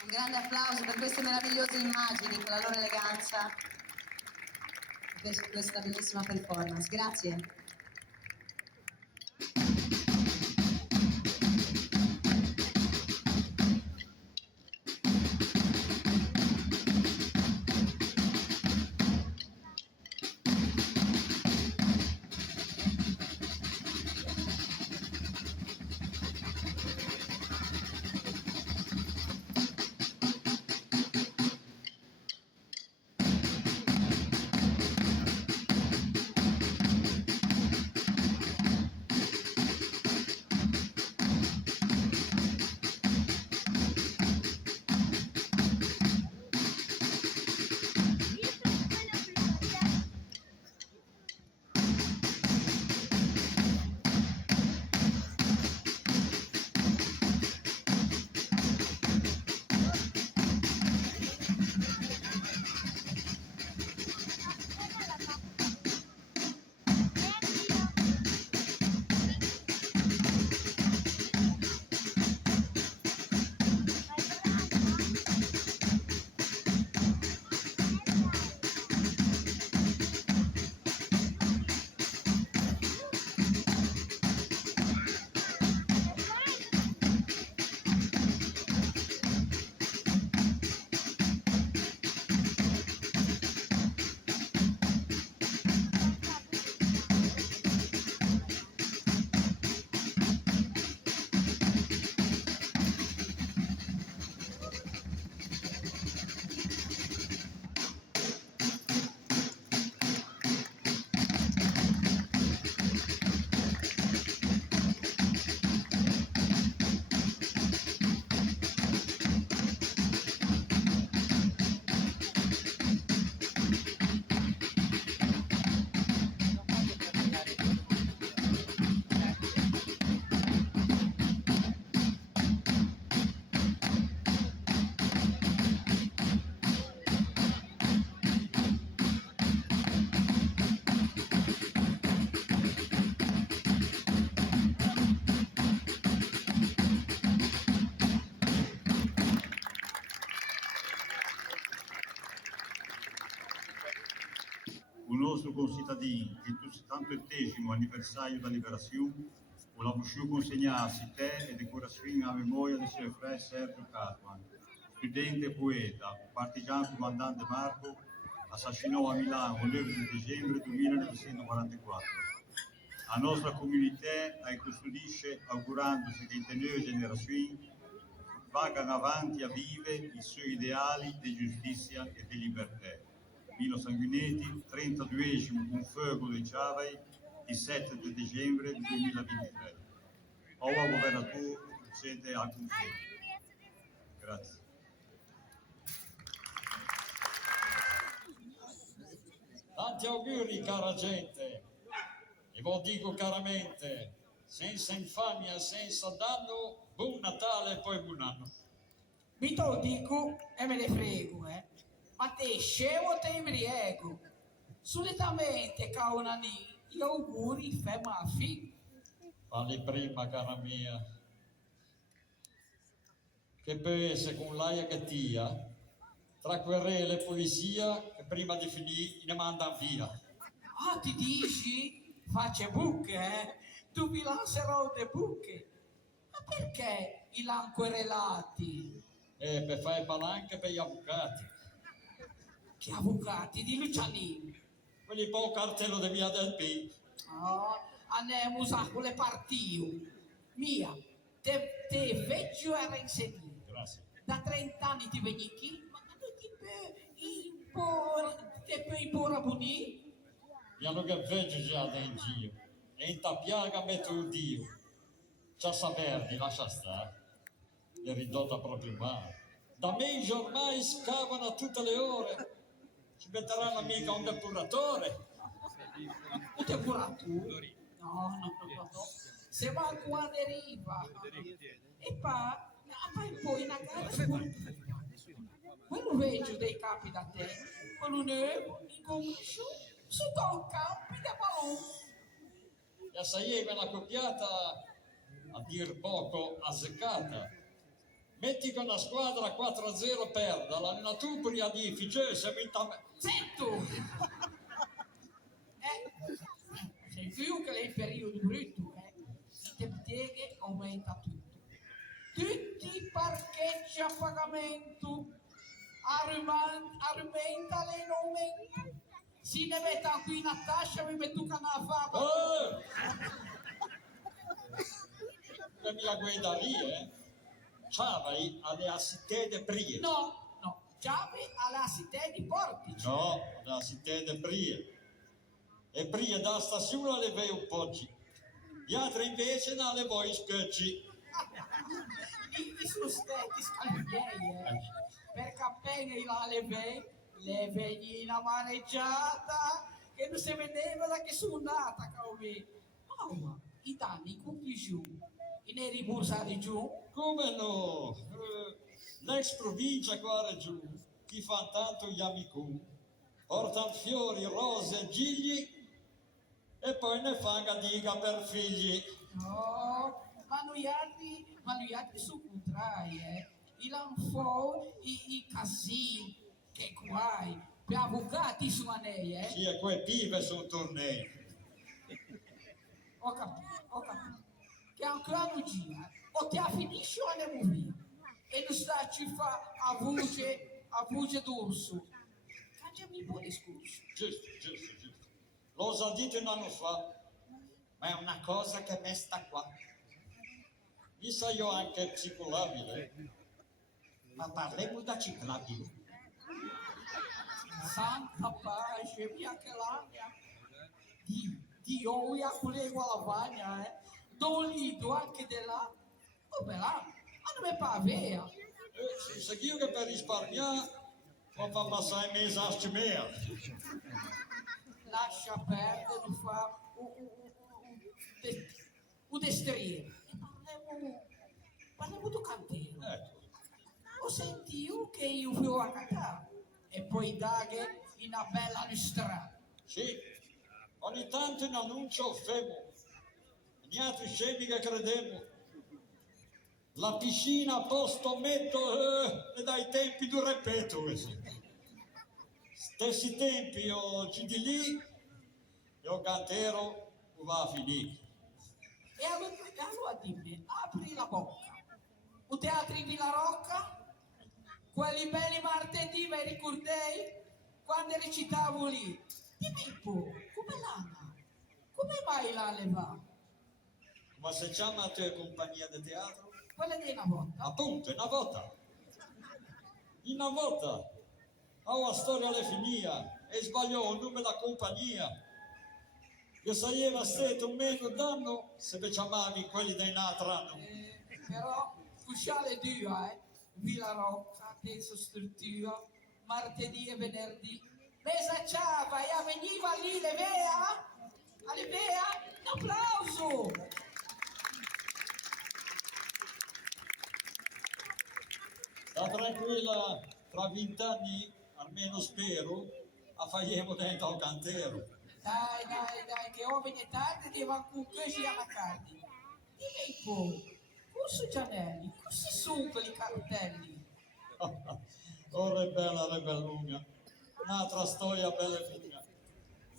Un grande applauso per queste meravigliose immagini con la loro eleganza, per questa bellissima performance. Grazie. Pour notre concitadin, et tout ce 38e anniversaire de la libération, où la bouche consegnée à cité et décoration à mémoire de ses frères Sergio Catman, studente e poeta, partigiano comandante Marco, assassinato a Milano il 9 dicembre 1944. La nostra comunità la custodisce augurandosi che le nuove generazioni vadano avanti a vivere i suoi ideali di giustizia e di libertà. Milo Sanguinetti, 32esimo con Fuego di Ciavai, il 7 di dicembre 2023. Ora governatore procede al Consiglio. Grazie. Tanti auguri, cara gente, e vi dico caramente, senza infamia e senza danno, buon Natale e poi buon anno. Mi te lo dico e me ne frego, eh. Ma te scemo o te imbriego? Solitamente, caonani, gli auguri fai a fine. Parli prima, cara mia, che pese con l'aia che tia, tra querele e polizia, che prima di finire ne mandano via. Ah, ti dici? Faccia buche, eh? Tu vi lancerò le buche. Ma perché i lanquerelati? E per fare palanche per gli avvocati, Che avvocati di Lucianini? quelli po' cartello di via del P. Oh, andiamo a usare quelle partite. Mia, te vecchio era insedito. Grazie. Da 30 anni ti vedi qui, ma non ti puoi imporre buoni? Piano che veggio già da in giro, e in tapiaga metto il Dio. Già saperdi, lascia stare. È ridotta proprio male. Da mesi ormai scavano a tutte le ore. Ci metteranno mica un depuratore. Un depuratore? No. Se va qua deriva. E poi una gara sportiva. Quello veggio dei capi da te, quello nuovo, in gomito, su un campo da ballone. E assaieva una coppiata a dir poco azzeccata. Metti che una squadra 4-0 perda, l'allenatore a di siamo in Zitto! Sei tu che è il periodo brutto, il tempieghe aumenta tutto. Tutti i parcheggi a pagamento, aumenta l'aumento. Si ne mette qui in tascia, mi metto una fava. La mia guida lì, Ciavai alle assite de prie. No, Giavi alla città di Portici. No, alle assite de prie. E prie da stazione alle vei un poggi. Gli altri invece non le vuoi scocci. I sostenti scalmiei, perché appena le vegnina mareggiata, che non si vedeva da che sono nata, come. Oh, ma i danni tutti giù, i neri bursati giù. Come no? L'ex provincia qua giù, chi fa tanto gli amici, portano fiori, rose, gigli e poi ne fanno diga per figli. No, ma noi altri sono contrari, I lanfò, i casini, che guai, per avvocati sono lei, Sì, e quei pive sono tornei. Ho capito. Che ancora non gira, o ti finisce o andiamo via. E non sta ci fa a voce d'orso. Facciami un po' discorso. Giusto. L'ho già detto un anno fa, ma è una cosa che me sta qua. Mi sa io anche psicolabile, ma parliamo da ciclabile. Santa pace, mia che l'aria. Dio, io collego alla lavagna, Don Lido anche di là. Oh, beh, là, ma non è pas vera. Se io che per risparmiare, non fa passare i mesi a scimea. Lascia perdere, non fa un destriere. Parliamo di cantiere. Ecco, Ho sentito che io fui a cacare e poi daghe in una bella strada. sì, ogni tanto in annuncio femo, gli altri scemi che credemo. La piscina a posto metto e dai tempi di ripeto. Stessi tempi io ci di lì, io cantero va a finire. E allora dimmi, apri la bocca. Un teatro in Villa Rocca, quelli belli martedì, ve li ricordai? Quando recitavo lì. Dimmi un po', come l'hanno? Come mai la leva? Ma se c'è una tua compagnia di teatro? Quella di una volta. Appunto, una volta, ho una storia alle finia, e sbagliò il nome da compagnia. Che sarebbe stato un meno danno se vi chiamavi quelli dei Natranno. Però Fusciale due, Villa Rocca, Terzo Struttura, martedì e venerdì. Mesa ciava e veniva lì Levea? Alivea? Un applauso! Sta tranquilla, tra 20 anni, almeno spero, faremo dentro un cantero. Dai, che uomini e tardi devono così alla carne. Dimmi un po', cosa Gianelli, cosa sono quei cartelli? Oh, rebellunga, un'altra storia bella e lunga.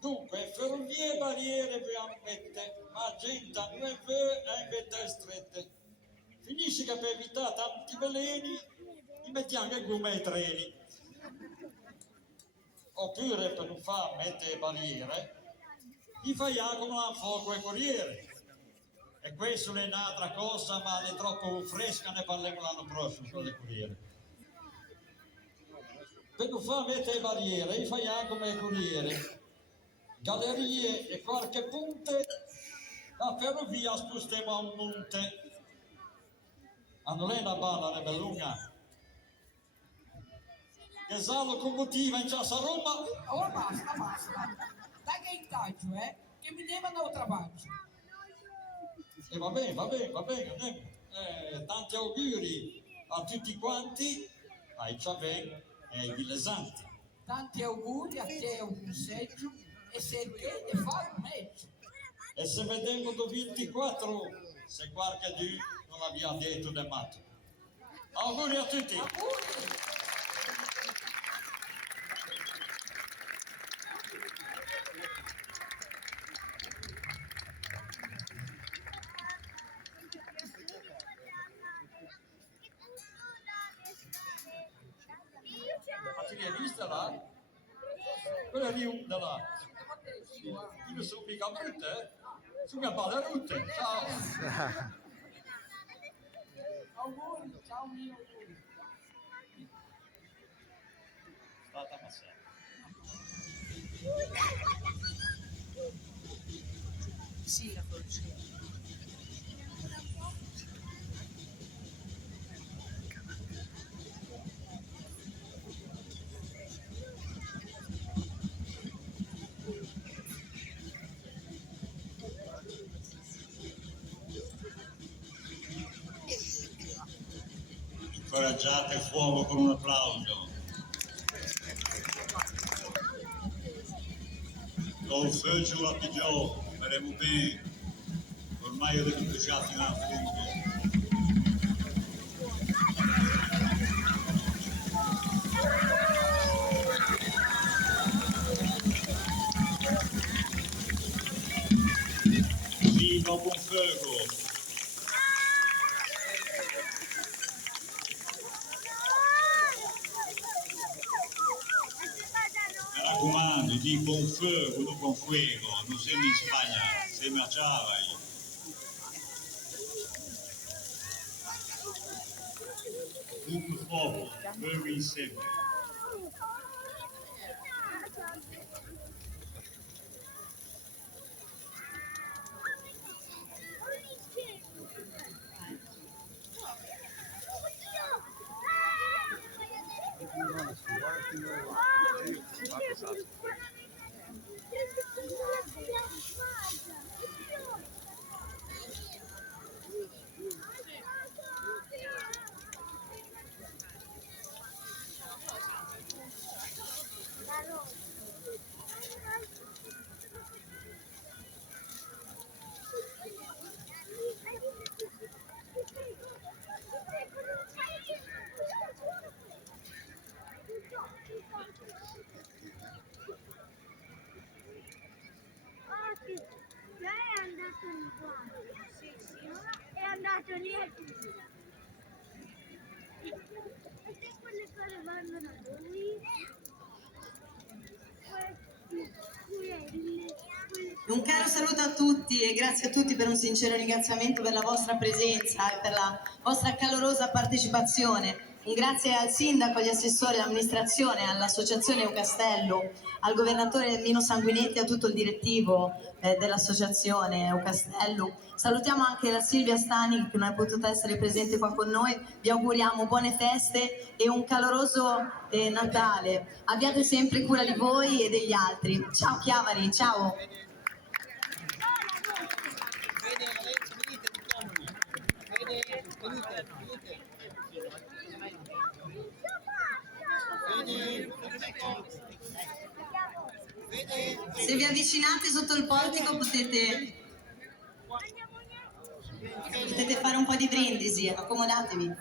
Dunque, ferrovie e barriere vi ammette, ma gente non è vero e invece strette. Finisce che per evitare tanti veleni, gli mettiamo anche gomme ai treni. Oppure per non far mettere barriere, gli fai anche un fuoco ai corriere. E questo non è un'altra cosa, ma è troppo fresca, ne parliamo l'anno prossimo con le corriere. Per non far mettere barriere, gli fai anche come corriere. Gallerie e qualche punte, la ferrovia spostiamo a un monte. A non è una balla rebellunga. Che sa locomotiva in Ciassa Roma. Oh, basta. Dai che intaggio, che mi devono un trabalho. E va bene, andiamo. Tanti auguri a tutti quanti, ai Ciaven e ai Vilesanti. Tanti auguri a te un conseggio e cerchei di fare un meglio. E se vedremo do 24, se qualche di non l'abbia detto del matto. Auguri a tutti! Auguri! Ma tu l'hai vista là? Quella lì da là. Io non sono mica brutte, sono mia ballerute. Ciao! Auguri, ciao mio auguri. Stata massata. Sì, la conoscevo. Incoraggiate il fuoco con un applauso. Au feu sur la pigeon, faremo bene. Ormai ho detto già fino a fondo. Sì, dopo un fuoco. Mi raccomando, di con fuoco, non con fuego, non siamo in Spagna, siamo a Ciavai. Tutto fuoco, fuoco insieme. Lei è andato in qua. È andato lì a chiudere. E se quelle cose vanno da lui? Un caro saluto a tutti e grazie a tutti per un sincero ringraziamento per la vostra presenza e per la vostra calorosa partecipazione. Un grazie al sindaco, agli assessori, all'amministrazione, all'associazione Eucastello, al governatore Mino Sanguinetti e a tutto il direttivo dell'associazione Eucastello. Salutiamo anche la Silvia Stani che non è potuta essere presente qua con noi. Vi auguriamo buone feste e un caloroso Natale. Abbiate sempre cura di voi e degli altri. Ciao Chiavari, ciao! Se vi avvicinate sotto il portico potete fare un po' di brindisi, accomodatevi.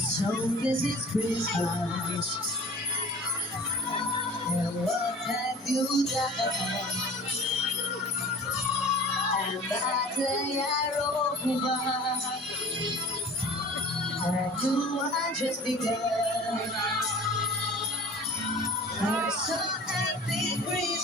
So this is Christmas, and what have you done? And that day I over, and you I just began. I'm so happy Christmas.